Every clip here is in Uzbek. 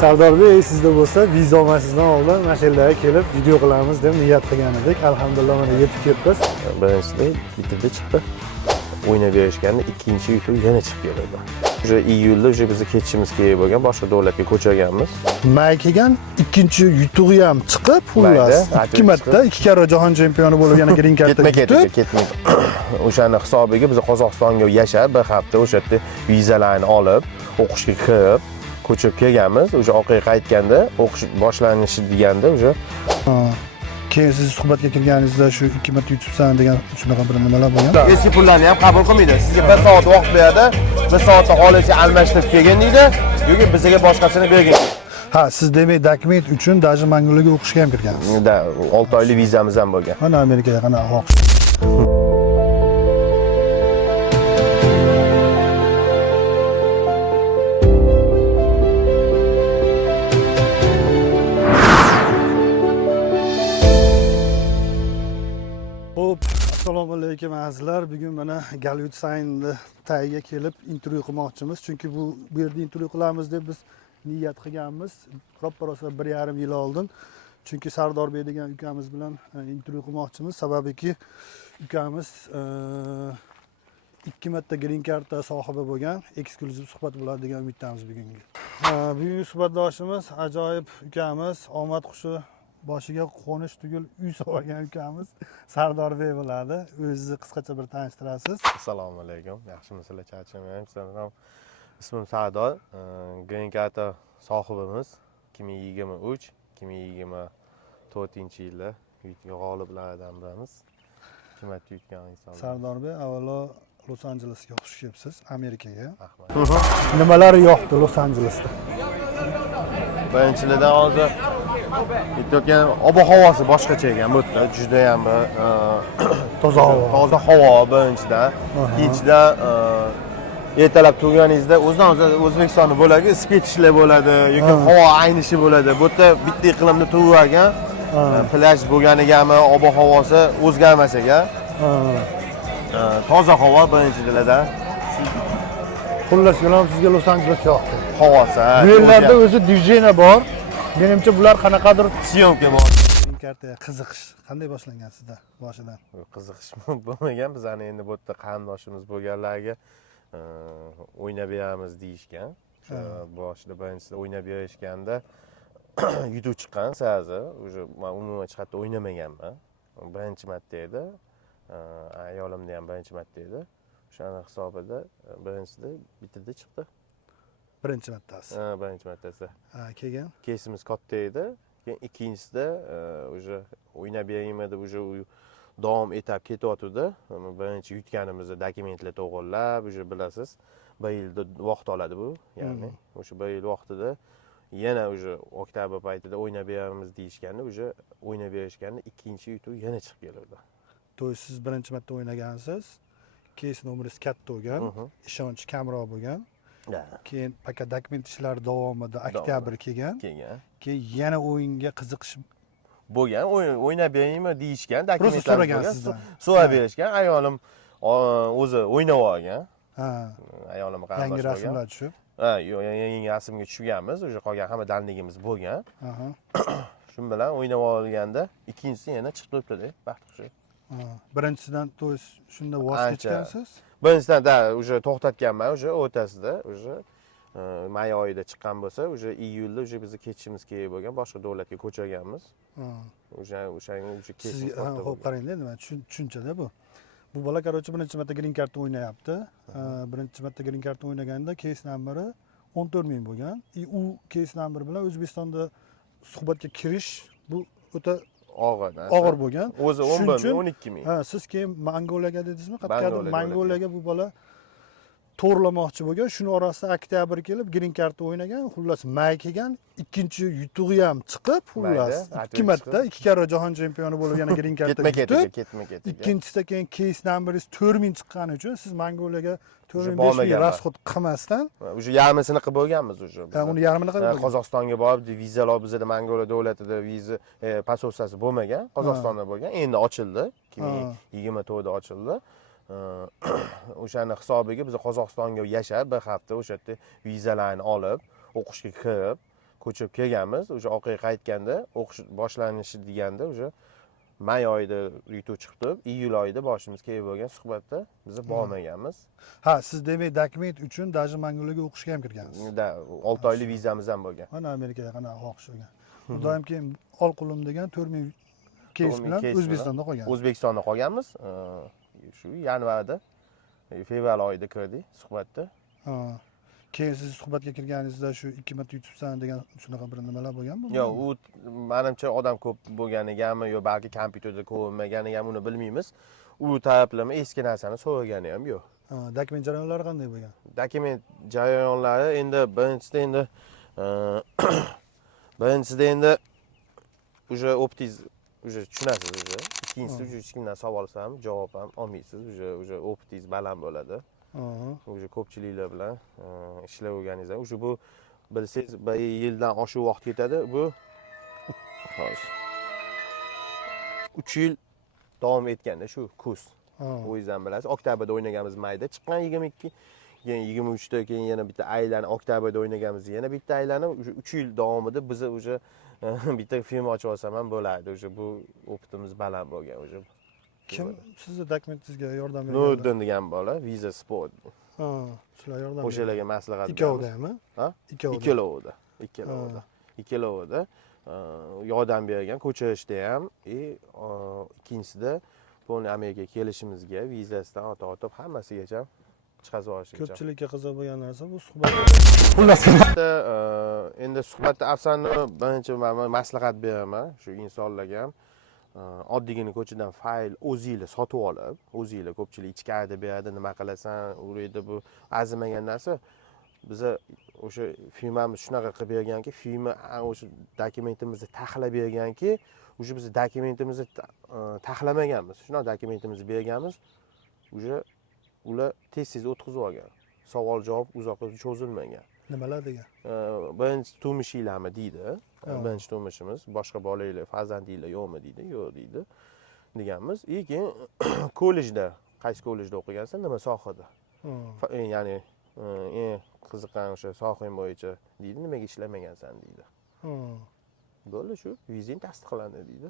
Sardor Bey, sizda bo'lsa viza olmasizdan oldin mana shu yerlarga kelib video qilamiz deb niyat qilgan edik. Alhamdulillah mana yetib kelibmiz. Birinchida bitirdi chiqdi. O'ynab berishganda ikkinchi yutuq yana chiqib keladi. O'sha iyulda o'sha biz ketishimiz kerak bo'lgan boshqa davlatga ko'chaganmiz. May kelgan ikkinchi yutug'i ham chiqib, xullas ikki marta ikki karra jahon chempioni bo'lib yana green card ketmay. O'shani hisobiga biz Qozog'istonga yashab, bir hafta o'sha yerda vizalarni olib, o'qishga kirib, ko'chib kelganmiz. O'sha orqaga qaytganda, o'qish boshlanishi deganda o'sha keyin siz suhbatga kirganingizda shu 2 marta yutibsan degan shunaqa bir nimalar bo'lgan. Eski pullarni ham qabul qilmaydi. Sizga 1 soat vaqt beradi. 1 soatda xohlasangiz almashtirib kelgin deydi. Yoki bizga boshqasini bergin. Ha, siz demak dokument uchun даже Mongoliyaga o'qishga ham kirgansiz. 6 oylik vizamiz ham bo'lgan. Mana Amerikada qanaqa xoh. Assalomu alaykum azizlar. Bugun mana Galyut Saynni tagiga kelib intervyu qilmoqchimiz. Chunki bu yerda intervyu qilamiz deb biz niyat qilganmiz. Roppa-rosa 1,5 yil oldin. Chunki Sardor Bey degan ukamiz bilan intervyu qilmoqchimiz. Sababiki ukamiz 2 marta green card sohibi bo'lgan, eksklyuziv suhbat bo'ladi degan umiddamiz bugungi. Bugungi suhbatdoshimiz ajoyib ukamiz, omad qushi boshiga qo'nish tugul uy solgan ukamiz Sardor Bey bo'ladi. O'zingizni qisqacha bir tanishtirasiz. Assalomu alaykum. Yaxshimisizlar, charchamayapsizlar. Ismim Sardor. Green card sohibimiz 2023-2024-yilda g'oliblardan birimiz. 2 marta yutgan inson. Sardor Bey, avvalo Los Anjelesga xush kelibsiz, Amerikaga. Rahmat. Nimalar yoqdi Los Anjelesda? Birinchidan hozir aytayotgan ob-havosi boshqacha ekan bu yerda, juda ham Toza havo. Toza havo birinchidan. Ikkinchidan ertalab turganingizda o'zidan-o'zi O'zbekistonda bo'ladi, ispetishlar bo'ladi yoki havo aynishi bo'ladi. Bu yerda bitta iqlimda turavergan, plyaj bo'lganigami, ob-havosi o'zgarmas ekan. Toza havo birinchidan. Xullas kalom sizga Los Anjeles yoqdi. Havosi. Bu yerlarda o'zi dvijeniya bor. Menimcha bular qanaqadir syomka bor. Green cardga qiziqish qanday boshlangan sizda boshidan? Qiziqish bo'lmagan, bizlarni endi bu yerda qarindoshimiz bo'lganlarga o'ynab beramiz deyishgan. O'sha boshida birinchisida o'ynab berishganda yutuq chiqqan sazi. O'sha men umuman chiqatda o'ynamaganman. Birinchi marta edi. Ayolimni ham birinchi marta edi. O'shani hisobida birinchisida bitirdi chiqdi. Birinchi martasi. Birinchi martasi. Kelgan. Kesimiz katta edi. Keyin ikkinchisida o'sha o'ynab beraymi deb o'sha davom etib ketyotdi. Birinchi yutganimizda dokumentlar to'g'irlab, o'sha bilasiz, 1 yilda vaqt oladi bu. Ya'ni o'sha 1 yil vaqtida yana o'sha oktyabr paytida o'ynab beramiz deyishganda, o'sha o'ynab berishganda ikkinchi yutuq yana chiqib keladi. To'y siz birinchi marta o'ynagansiz. Keyin umringiz katta bo'lgan, ishonch kamroq bo'lgan. Keyin paket dokument ishlari davomida oktyabr kelgan. Keyin yana o'yinga qiziqish bo'lgan, o'ynab beraymi deyishgan, dokumentlar bo'lgan. So'rab berishgan, ayolim o'zi o'ynab olgan. Ayolim qarindosh bo'lgan. Yangi rasmlar tushib. Yangi rasmga tushganmiz, o'sha qolgan hamma danligimiz bo'lgan. Shu bilan o'ynab olganda ikkinchisi yana chiqib turibdi-da, baxt qushi. Birinchisidan to'y shunda voz kechgansiz? Birinchisidan o'sha to'xtatganman, o'sha o'rtasida, o'sha may oyida chiqqan bo'lsa, o'sha iyulda o'sha biz ketishimiz kerak bo'lgan, boshqa davlatga ko'chaganmiz. O'sha sizga xo'p qarangda, nima tushunchada bu. Bu bola qarochi birinchi marta green card o'ynayapti. Birinchi marta green card o'ynaganda case numberi 14 ming bo'lgan. U case number bilan O'zbekistonda suhbatga kirish bu o'ta og'ir bo'lgan. O'zi 11 ming, 12 ming. Siz keyin Mongoliyaga dedingizmi? Qatqadir Mongoliyaga bu bola to'g'rilamoqchi bo'lgan. Shuni orasida oktyabr kelib green card o'ynagan. Xullas may kelgan, ikkinchi yutug'i ham chiqib, xullas 2 marta 2 karra jahon chempioni bo'lib yana green card ketma. Ikkinchisida keyin case numberingiz 4 ming chiqqani uchun siz Mongoliyaga 4,5 ming rasxod qilmasdan o'sha yarmisini qilib bo'lganmiz o'sha. Uni yarmini qilib Qozog'istonga borib vizalar bizda Mongoliya davlatida viza poselsiyasi bo'lmagan, Qozog'istonda bo'lgan. Endi ochildi, 2024da ochildi. O'shani hisobiga biz Qozog'istonga yashab, bir hafta o'sha yerda vizalarni olib, o'qishga kirib, ko'chib kelganmiz. O'sha orqaga qaytganda, o'qish boshlanishi deganda o'sha may oyida YouTube chiqibdi. Iyul oyida boshimiz kelib bo'lgan suhbatda biz bormaganmiz. Ha, siz demak dokument uchun даже Mongoliyaga o'qishga ham kirgansiz. 6 oylik vizamiz ham bo'lgan. Mana Amerikada qanaqa o'qish bo'lgan. Undan keyin Olqulim degan 4000 keys bilan O'zbekistonda qolgan. O'zbekistonda qolganmiz. Shu yanvarda, fevral oyida kirdik suhbatda. Ha. Keyin siz suhbatga kirganingizda shu 2 marta yutibsan degan shunaqa bir nimalar bo'lganmi? Yo'q, u menimcha odam ko'p bo'lganigami yo balki kompyuterda ko'rinmaganigami uni bilmaymiz. U taraflama eski narsani so'ragani ham yo'q. Ha, dokument jarayonlari qanday bo'lgan? Dokument jarayonlari endi birinchida endi o'sha optiz o'sha tushunasiz o'sha. Ikkinchisida hech kimdan savol ham javob ham olmaysiz. O'sha optiz baland bo'ladi. O'sha ko'pchiliklar bilan ishlab o'rganingizda o'sha bu bilsangiz bir yildan oshiq vaqt ketadi. Bu hozir 3 yil davom etganda shu kurs. O'zingizdan bilasiz. Oktyabrda o'ynaganmiz mayda chiqqan 22, keyin 23da keyin yana bitta aylana oktyabrda o'ynaganmiz yana bitta aylana o'sha 3 yil davomida biz o'sha bitta firma ochib olsam ham bo'ladi. O'sha bu optimiz baland bo'lgan o'sha. Kim sizni dokumentingizga yordam berdi? Nurdin degan bola, Visa Sport. Ha, shular yordam berdi. O'shalarga maslahat beramiz. Ikkovdami? Ha? Ikkalovida yordam bergan, ko'chirishda ham, ikkinchisida bu Amerikaga kelishimizga, vizasidan ortib hammasigacha chiqazib olishgacha. Ko'pchilikka qiziq bo'lgan narsa bu suhbat. Endi suhbatda afsonni birinchi maslahat beraman shu insonlarga ham. Oddiygina ko'chadan fayl o'zingizlar sotib olib, o'zingizlar ko'pchilik ichkarida beradi, nima qilasan, uraydi bu arzimagan narsa. Biza o'sha firmamiz shunaqa qilib berganki, firma o'sha dokumentimizni taxlab berganki, o'sha biz dokumentimizni taxlamaganmiz. Shunaqa dokumentimizni berganmiz. O'sha ular tez o'tkazib olgan. Savol-javob uzoqqa cho'zilmagan. Nimalar degan? Birinchi turmushinglarmi deydi. Birinchi turmushimiz, boshqa bolanglar, farzandinglar yo'qmi deydi. Yo'q deydi. Deganmiz. Keyin kollejda, qaysi kollejda o'qigansan, nima sohada? Ya'ni eng qiziqqan o'sha sohang bo'yicha deydi, nimaga ishlamagansan deydi. Bo'ldi shu, vizing tasdiqlandi deydi.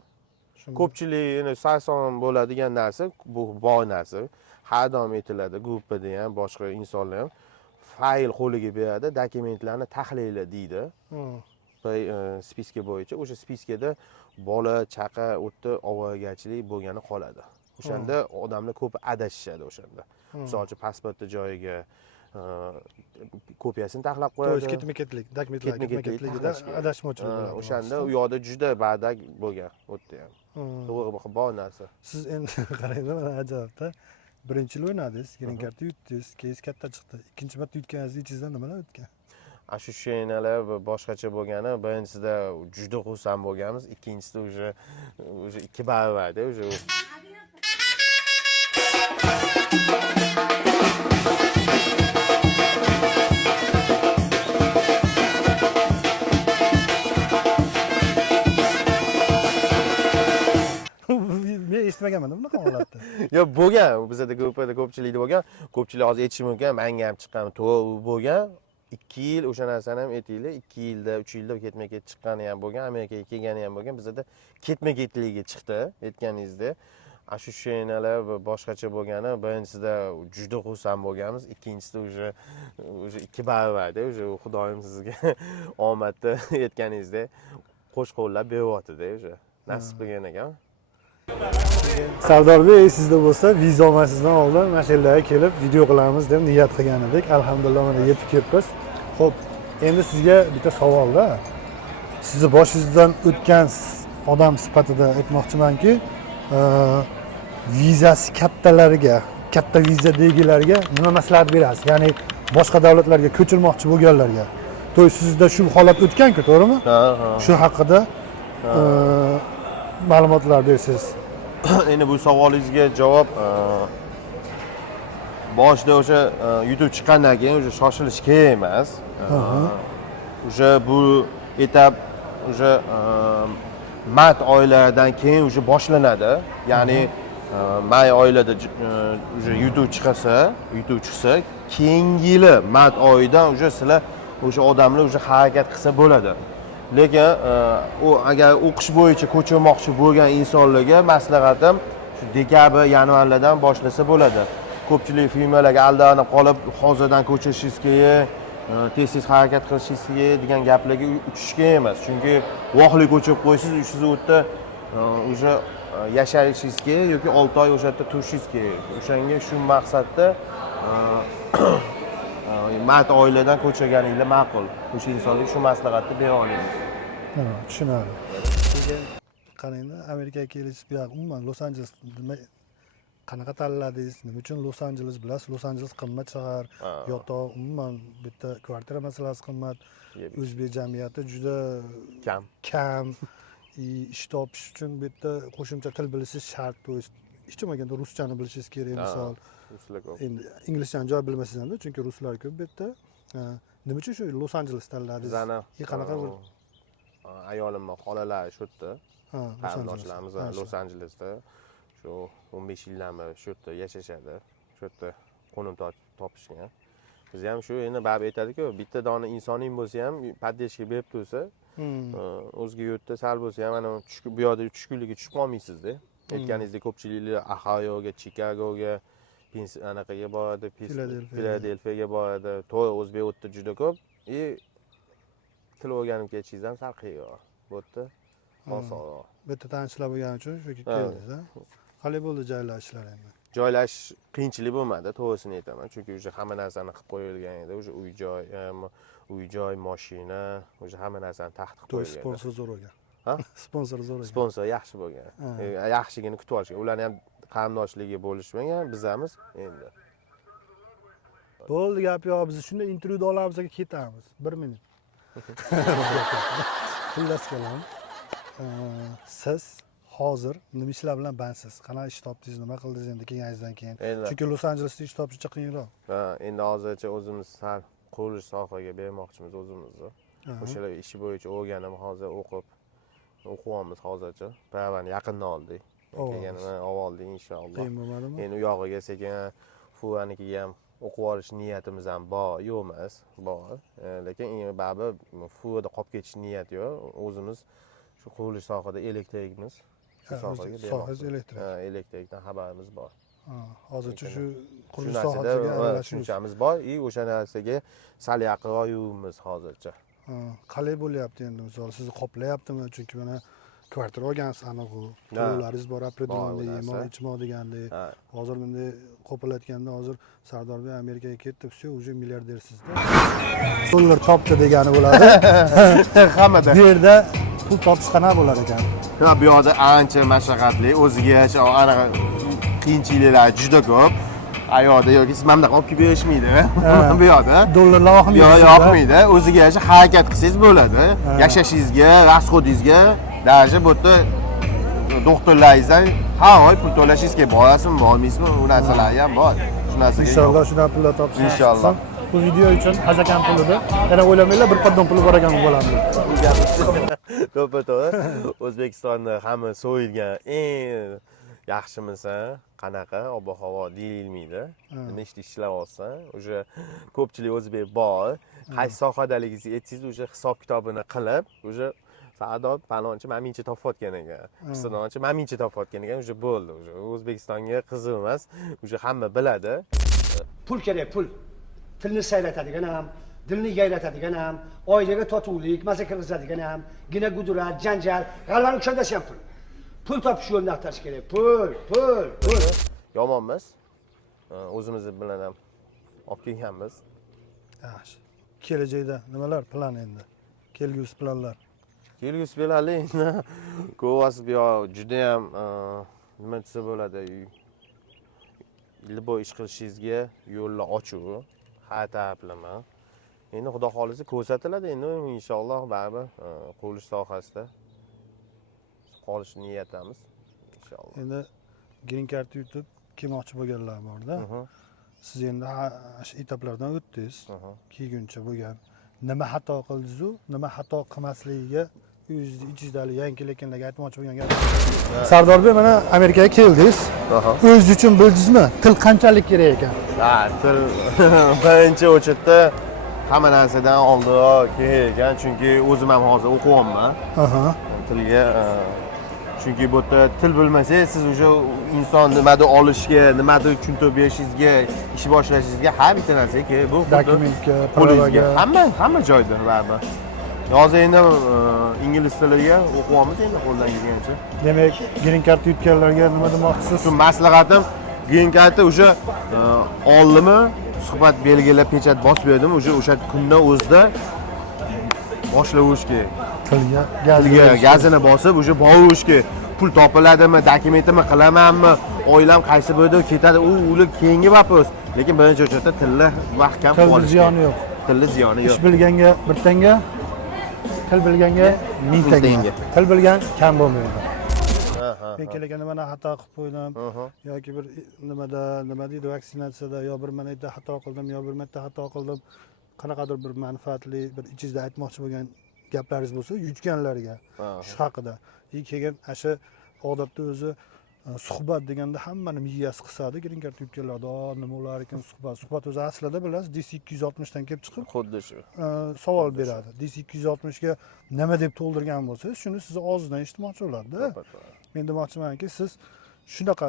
Ko'pchilik endi sarson bo'ladigan narsa, bu bor narsa. Har doim aytiladi, gruppada ham, boshqa insonlar ham fayl qo'liga beradi, dokumentlarni tahlillaydi deydi. Spiska bo'yicha o'sha spiskada bola, chaqa, o'tda ovoragarchilik bo'lgani qoladi. O'shanda odamlar ko'p adashishadi o'shanda. Misol uchun pasportni joyiga kopiyasini taxlab qo'yadi. To'g'ri, ketma-ketlik, dokumentlar ketma-ketligida adashmovchilik bo'ladi. O'shanda u yoqda juda bardak bo'lgan, o'tda ham. To'g'ri bor narsa. Siz endi qaranglar, mana ajoyibda. Birinchi yil o'ynadingiz, green cardni yutdingiz, keyin katta chiqdi. Ikkinchi marta yutganingizda ichingizdan nimalar o'tgan? Ощущениyalar boshqacha bo'lgani, birinchisida juda xursand bo'lganmiz, ikkinchisida o'sha 2 barobarda o'sha Men eshitmaganman bunaqa holatni. Yo'q, bo'lgan. Bizda gruppada ko'pchilikda bo'lgan. Ko'pchilik hozir aytishi mumkin, menga ham chiqqan, to'g'ri bo'lgan. 2 yil o'sha narsani ham aytinglar, 2 yilda, 3 yilda ketma-ket chiqqani ham bo'lgan, Amerikaga kelgani ham bo'lgan. Bizda ketma-ketligi chiqdi, aytganingizda. Ощущениyalar boshqacha bo'lgani, birinchisida juda xursand bo'lganmiz, ikkinchisida o'sha 2 barobarda, o'sha Xudoyim sizga omadni aytganingizda qo'sh-qo'llab beryapti-da, o'sha nasib qilgan ekan. Sardorbek, sizda bo'lsa, viza olmasizdan oldin mana shu yerlarga kelib video qilamiz deb niyat qilgan edik. Alhamdulillah mana yetib kelibmiz. Xo'p, endi sizga bitta savolda. Sizni boshingizdan o'tgan odam sifatida aytmoqchimanki, vizasi kattalariga, katta vizadagilarga nima maslahat berasiz? Ya'ni boshqa davlatlarga ko'chirmoqchi bo'lganlarga. To'y sizda shu holat o'tgan-ku, to'g'rimi? Shu haqida ma'lumotlar bersangiz. Endi bu savolingizga javob boshida o'sha YouTube chiqqandan keyin o'sha shoshilish kerak emas. O'sha bu etap o'sha mart oylaridan keyin o'sha boshlanadi. Ya'ni may oylarida o'sha YouTube chiqsa, keyingi yili mart oyidan o'sha sizlar o'sha odamlar o'sha harakat qilsa bo'ladi. Lekin u agar o'qish bo'yicha ko'chirmoqchi bo'lgan insonlarga maslahatim shu dekabr, yanvarlardan boshlasa bo'ladi. Ko'pchilik firmalarga aldanib qolib, hozirdan ko'chirishingiz kerak, tez harakat qilishingiz kerak degan gaplarga uchish kerak emas. Chunki vohli ko'chirib qo'ysiz, siz u yerda o'sha yashashingiz kerak yoki 6 oy o'sha yerda turishingiz kerak. O'shanga shu maqsadda mart oyilardan ko'chirganinglar ma'qul. O'sha insonga shu maslahatni bera olamiz. Tushunarli. Qarangda, Amerikaga kelish bu yoq umuman Los Anjeles qanaqa tanladingiz? Nima uchun Los Anjeles bilasiz? Los Anjeles qimmat shahar, yotoq, umuman bitta kvartira masalasi qimmat. O'zbek jamiyati juda kam. Ish topish uchun bitta qo'shimcha til bilishingiz shart. Hech bo'lmaganda ruschani bilishingiz kerak, misol. Endi inglizchani joy bilmasangiz ham, chunki ruslar ko'p bu yerda. Nima uchun shu Los Anjeles tanladingiz? Qanaqa bir ayolim xolalar shu yerda. Qarindoshlarimiz Los Anjelesda shu 15 yildan beri shu yerda yashashadi. Shu yerda qo'nim topishgan. Biz ham shu endi baribir aytadi-ku, bitta dona insoning bo'lsa ham poddержка berib tursa, o'zga yurtda sal bo'lsa ham ana bu yoqda tushkunlikka tushib qolmaysizda. Aytganingizdek ko'pchiliklar Ohioga, Chikagoga, anaqaga boradi, Filadelfiyaga boradi. To'g'ri, o'zbek o'tda juda ko'p. Til o'rganib ketishingiz ham sal qiyinroq. Bu yerda osonroq. Bitta tanishlar bo'lgani uchun shu keldingiz-a? Qalay bo'ldi joylashishlar endi? Joylashish qiyinchilik bo'lmadi, to'g'risini aytaman. Chunki o'sha hamma narsani qilib qo'yilgan edi. O'sha uy-joy, mashina, o'sha hamma narsani taxt qilib qo'yilgan. Sponsor zo'r bo'lgan. Ha? Sponsor zo'r bo'lgan. Sponsor yaxshi bo'lgan. Yaxshigini kutib olishgan. Ularni ham qarindoshligi bo'lishmagan, bizamiz endi. Bo'ldi, gap yo'q. Biz shunday intervyuda olamiz, ketamiz. 1 minut. Xullas kalam. Siz hozir nima ishlar bilan bandsiz? Qanaqa ish topdingiz, nima qildingiz endi kelganingizdan keyin? Chunki Los Anjelesda ish topish juda qiyinroq. Endi hozircha o'zimiz sal qurilish sohaga bermoqchimiz o'zimizni. O'shalar ishi bo'yicha o'rganib, hozir o'qiyapmiz hozircha. Pravani yaqindan oldik. Keyin oldik inshaalloh. Qiyin bo'lmadimi? Endi u yog'iga sekin furanikiga ham o'qib olish niyatimiz ham bor, yo'q emas, bor. Lekin baribir furada qolib ketish niyat yo'q. O'zimiz shu qurilish sohada elektrikmiz. Shu sohaga sohangiz elektrik. Elektrikdan xabarimiz bor. Hozircha shu qurilish sohasiga tushunchamiz bor. O'sha narsaga sal yaqinroq yuribmiz hozircha. Qalay bo'lyapti endi? Misol sizni qoplayaptimi? Chunki mana kvartira olgansiz, anaqa to'lovlaringiz bor, определенный yemo-ichmo degandek. Hozir bunday qo'pilayotganda hozir Sardorbek Amerikaga ketdi, все, уже milliardersizda. Dollar topdi degani bo'ladi. Hammada. Bu yerda pul topish qanaqa bo'lar ekan? Bu yoqda ancha mashaqqatli, o'ziga anaqa qiyinchiliklar juda ko'p. Ayoqda yoki siz mamda olib kelib berishmaydi. Bu yoqda dollarlar yoqmaydi. Yo'q, yoqmaydi. O'ziga yarasha harakat qilsangiz bo'ladi. Yashashingizga, rasxodingizga, даже bu yerda doktorlaringizdan har oy pul to'lashingiz kerak. Borasizmi, bormaysizmi? U narsalar ham bor. Shu narsaga inshaalloh shunday pullar topsiz. Inshaalloh. Bu video uchun hazakan pulida. Yana o'ylamanglar, bir qaddon puli bor ekan bo'ladi. To'g'ri. O'zbekistonda hamma so'yilgan eng yaxshimisa qanaqa ob-havo deyilmaydi. Nima ishlar olsa, o'sha ko'pchilik o'zbek bor. Qaysi sohadaligingizni aytsangiz, o'sha hisob kitobini qilib, o'sha Sa'dod palonchi mamincha topayotgan ekan. Pistonchi mamincha topayotgan ekan, o'sha bo'ldi. O'sha O'zbekistonga qiziq emas. O'sha hamma biladi. Pul kerak, pul. Tilni sayratadigan ham, dilni yayratadigan ham, oilaga totuvlik, maza kirgizadigan ham, gina gudurat, janjal, g'alvani ushlandasi ham pul. Pul topish yo'lini axtarish kerak. Pul. Yomon emas. O'zimiz bilan ham olib kelganmiz. Yaxshi. Kelajakda nimalar plan endi? Kelgusi planlar. Kelgusi planlar endi ko'rasiz, bu yoq juda ham nima desa bo'ladi, ilbo ish qilishingizga yo'llar ochiq. Har taraflama. Endi xudo xolisa ko'rsatiladi, endi inshaalloh baribir qurilish sohasida qolish niyatimiz inshaalloh. Endi green card yutib kelmoqchi bo'lganlar bor-da. Siz endi shu etaplardan o'tdingiz. Kelguncha bo'lgan nima xato qildingiz-u, nima xato qilmasligiga ichizdagi yangiliklarga aytmoqchi bo'lgan gap. Sardorbek mana Amerikaga keldingiz. O'zingiz uchun bildingizmi? Til qanchalik kerak ekan? Til birinchi o'chitda hamma narsadan oldinroq kelgan, chunki o'zim ham hozir o'qiyapman Aha. tilga. Chunki bu yerda til bilmasangiz, siz o'sha inson nimadir olishga, nimadir tushuntirib berishingizga, ish boshlashingizga har bitta narsaga bu Dokumentga, qo'lingizga, pravaga. hamma joyda baribir. Hozir endi ingliz tiliga o'qiyapmiz endi qo'ldan kelgancha. Demak, green card yutganlarga nima demoqchisiz? Shu maslahatim green cardni o'sha oldimi, suhbat belgilab pechat bosib berdim, o'sha kundan o'zida boshlash kerak. Tilga, Tilga gazini bosib, o'sha borish kerak. Pul topiladimi, dokumentimi qilamanmi, oilam qaysi bo'ldi, ketadi, ular keyingi вопрос. Lekin birinchi o'chada tilni mahkam Tilni qolish ziyoni kerak. yo'q. Tilni ziyoni yo'q. Ish bilganga 1 tanga, til bilganga 1000 tanga. tanga. Til bilgan kam bo'lmaydi. Aha. Men kelgan nimani xato qilib qo'ydim yoki bir nima deydi vaksinatsiyada yo bir marta xato qildim yo bir marta xato qildim. Qanaqadir bir manfaatli bir ichingizda aytmoqchi bo'lgan gaplaringiz bo'lsa, yutganlarga shu haqida. Keyin asha odatda o'zi suhbat deganda hammani miyasi qisadi, green card yutganlarda nima bo'lar ekan suhbat o'zi aslida bilasiz DC 260 dan kelib chiqib Xuddi shu. savol beradi. DC 260 ga nima deb to'ldirgan bo'lsangiz, shuni siz og'zidan eshitmoqchi bo'ladi. Men demoqchimanki, siz shunaqa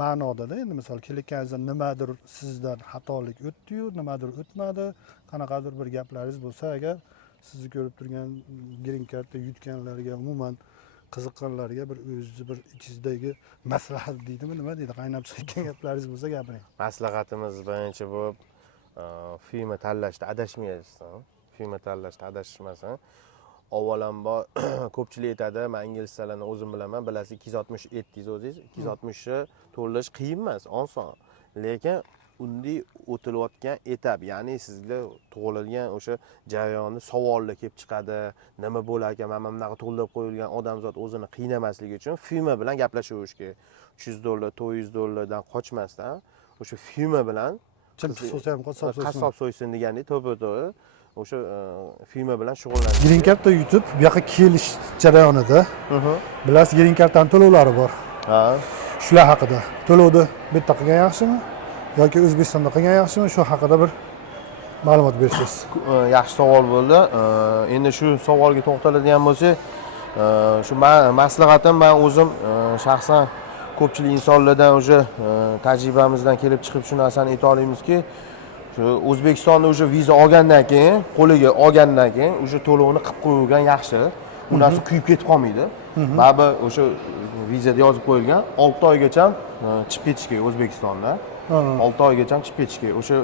ma'nodada endi misol kelayotganingizda nimadir sizdan xatolik o'tdi-yu, nimadir o'tmadi, qanaqadir bir gaplaringiz bo'lsa agar sizni ko'rib turgan green cardda yutganlarga umuman qiziqqanlarga bir o'zingizni bir ichingizdagi maslahat deydimi, nima deydi, qaynab chiqayotgan gaplaringiz bo'lsa gapiring. Maslahatimiz birinchi bo'lib firma tanlashda adashmaysiz. Firma tanlashda adashmasin. Avvalambor ko'pchilik aytadi, men ingliz tilini o'zim bilaman, bilasiz 260 etdingiz o'zingiz, 260 ni to'ldirish qiyin emas, oson. Lekin unday o'tilayotgan etap, ya'ni sizga tug'ilgan o'sha jarayonni savollar kelib chiqadi, nima bo'lar ekan, mana bunaqa to'ldirib qo'yilgan odamzod o'zini qiynamasligi uchun firma bilan gaplashavish kerak. $300, $400 qochmasdan o'sha firma bilan Chimchi so'sa ham qassob so'ysin degandek, to'g'ri o'sha firma bilan shug'ullanish. Green cardda yutib, bu yoqqa kelish jarayonida bilasiz, green carddan to'lovlari bor. Ha. Shular haqida. To'lovni bu yerda qilgan yaxshimi yoki O'zbekistonda qilgan yaxshimi? Shu haqida bir ma'lumot bersangiz. Yaxshi savol bo'ldi. Endi shu savolga to'xtaladigan bo'lsak, shu maslahatim, men o'zim shaxsan ko'pchilik insonlardan o'sha tajribamizdan kelib chiqib shu narsani ayta olamizki, shu O'zbekistonda o'sha viza olgandan keyin, qo'liga olgandan keyin o'sha to'lovni qilib qo'ygan yaxshi. U narsa kuyib ketib qolmaydi. Baribir o'sha vizada yozib qo'yilgan 6 oygacha chiqib ketish kerak O'zbekistonda. 6 oygacha chiqib ketish kerak. O'sha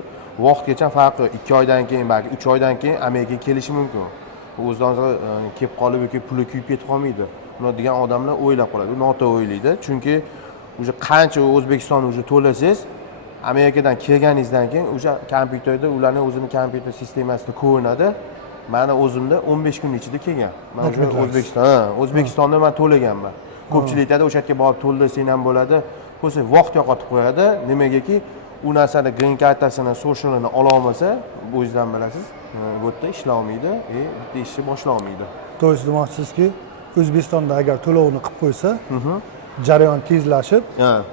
vaqtgacha farqi 2 oydan keyin, balki 3 oydan keyin Amerikaga kelishi mumkin. O'zidan kelib qolib yoki puli kuyib ketib qolmaydi. Buni degan odamlar o'ylab qoladi. U noto'g'ri o'ylaydi. Chunki o'sha qancha O'zbekistonni o'sha to'lasangiz, Amerikadan kelganingizdan keyin o'sha kompyuterda ularning o'zining kompyuter sistemasida ko'rinadi. Meni o'zimda 15 kun ichida kelgan. Men O'zbekistonda men to'laganman. Ko'pchilik aytadi, o'sha yerga borib to'ldirsang ham bo'ladi. Bo'lsa vaqt yo'qotib qo'yadi. Nimagaki u narsani green cardasini, socialini ola olmasa, bu o'zingizdan bilasiz, bu yerda ishlay olmaydi, bitta ishni boshlay olmaydi. To'g'ri demoqchisizki, O'zbekistonda agar to'lovni qilib qo'ysa, jarayon tezlashib,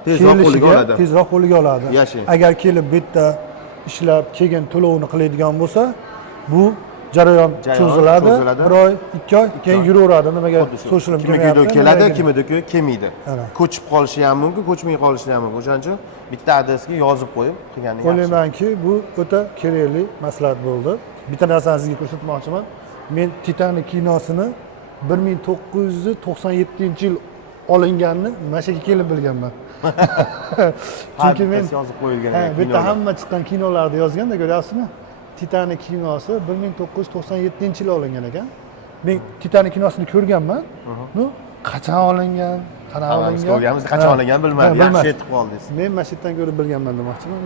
tezroq qo'lga oladi. Tezroq qo'lga oladi. Agar kelib bu yerda ishlab, keyin to'lovni qiladigan bo'lsa, bu jarayon cho'ziladi. 1 oy, 2 oy, keyin yuraveradi. Nimaga social kimnikidir keladi, kimnidir kelmaydi. Ko'chib qolishi ham mumkin, ko'chmay qolishi ham mumkin. O'shaning uchun bitta adresga yozib qo'yib qilgani yaxshi. O'ylaymanki, bu o'ta kerakli maslahat bo'ldi. Bitta narsani sizga ko'rsatmoqchiman. Men Titanic kinosini 1997-yil olinganini mana shu yerga kelib bilganman. Chunki men yozib qo'yilgan. Bu yerda hamma chiqqan kinolarda yozganda, ko'ryapsizmi? Titanic kinosi 1997-yil olingan ekan. Men Titanic kinosini ko'rganman. Nu qachon olingan, qanaqa olingan? Ko'rganmiz, qachon olingan bilmadim. Yaxshi yetib qoldingiz. Men mana shu yerdan ko'rib bilganman demoqchiman.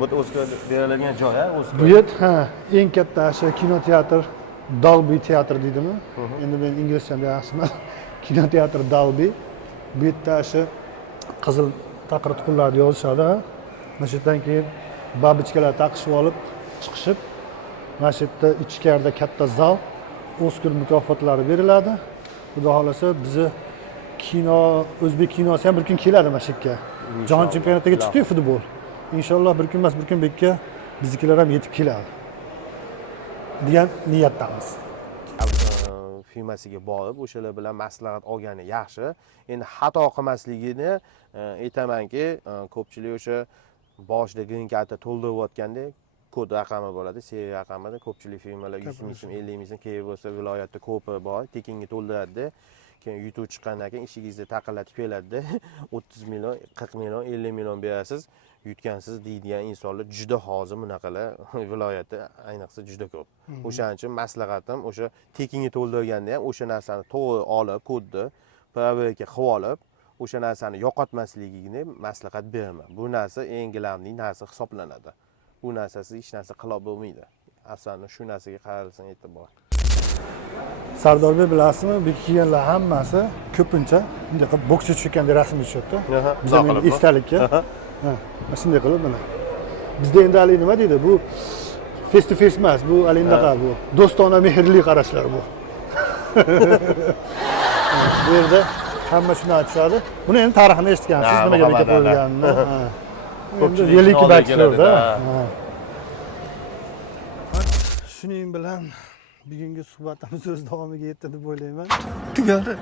Bu o'zga berilgan joy, o'zga. Bu yer eng katta o'sha kinoteatr, Dolby teatr deydimi? Endi men inglizchada yaxshiman. Kinoteatr Dolby. Bu yerda o'sha qizil taqir tuqullarni yozishadi. Mana shu yerdan keyin babichkalar taqishib olib chiqishib, mana shu yerda ichkarida katta zal, Oskar mukofotlari beriladi. Xudo xolasa bizni kino, o'zbek kinosi ham bir kun keladi mana shu yerga. Jahon chempionatiga chiqdi futbol. Inshaalloh bir kun emas, bir kun bekka biznikilar ham yetib keladi. degan niyatdamiz. Firmasiga borib o'shalar bilan maslahat olgani yaxshi. Endi xato qilmasligini aytamanki, ko'pchilik o'sha boshida green cardni to'ldirayotganda kod raqami bo'ladi, seriya raqamida ko'pchilik firmalar 100 ming so'm, 50 ming so'm, kerak bo'lsa viloyatda ko'pi bor, tekinga to'ldiradi. Keyin yutuv chiqqandan keyin ishingizda taqillatib keladi-da, 30 million, 40 million, 50 million berasiz, yutgansiz deydigan insonlar juda hozir bunaqalar viloyatda ayniqsa juda ko'p. O'shaning uchun maslahatim o'sha tekinga to'ldirganda ham o'sha narsani to'g'ri olib, kodni proverka qilib olib, o'sha narsani yo'qotmasligini maslahat beraman. Bu narsa eng gilamli narsa hisoblanadi. Bu narsasiz hech narsa qila bo'lmaydi. Afsona shu narsaga qaralsan e'tibor. Sardorbek bilasizmi, bu kiyganlar hammasi ko'pincha bunday qilib boksga tushganday rasm tushadi. Bizda men esdalikka. Ha, shunday qilib mana. Bizda endi hali nima deydi? Bu face to face emas, bu alindaqa bu. Do'stona mehrli qarashlar bu. Bu yerda hamma shunday tushadi. Buni endi tarixini eshitgansiz, nimaga bekor qo'yilganini. Ko'pchilik veliki bakchilarda. Shuning bilan bugungi suhbatimiz o'z davomiga yetdi deb o'ylayman. Tugadi.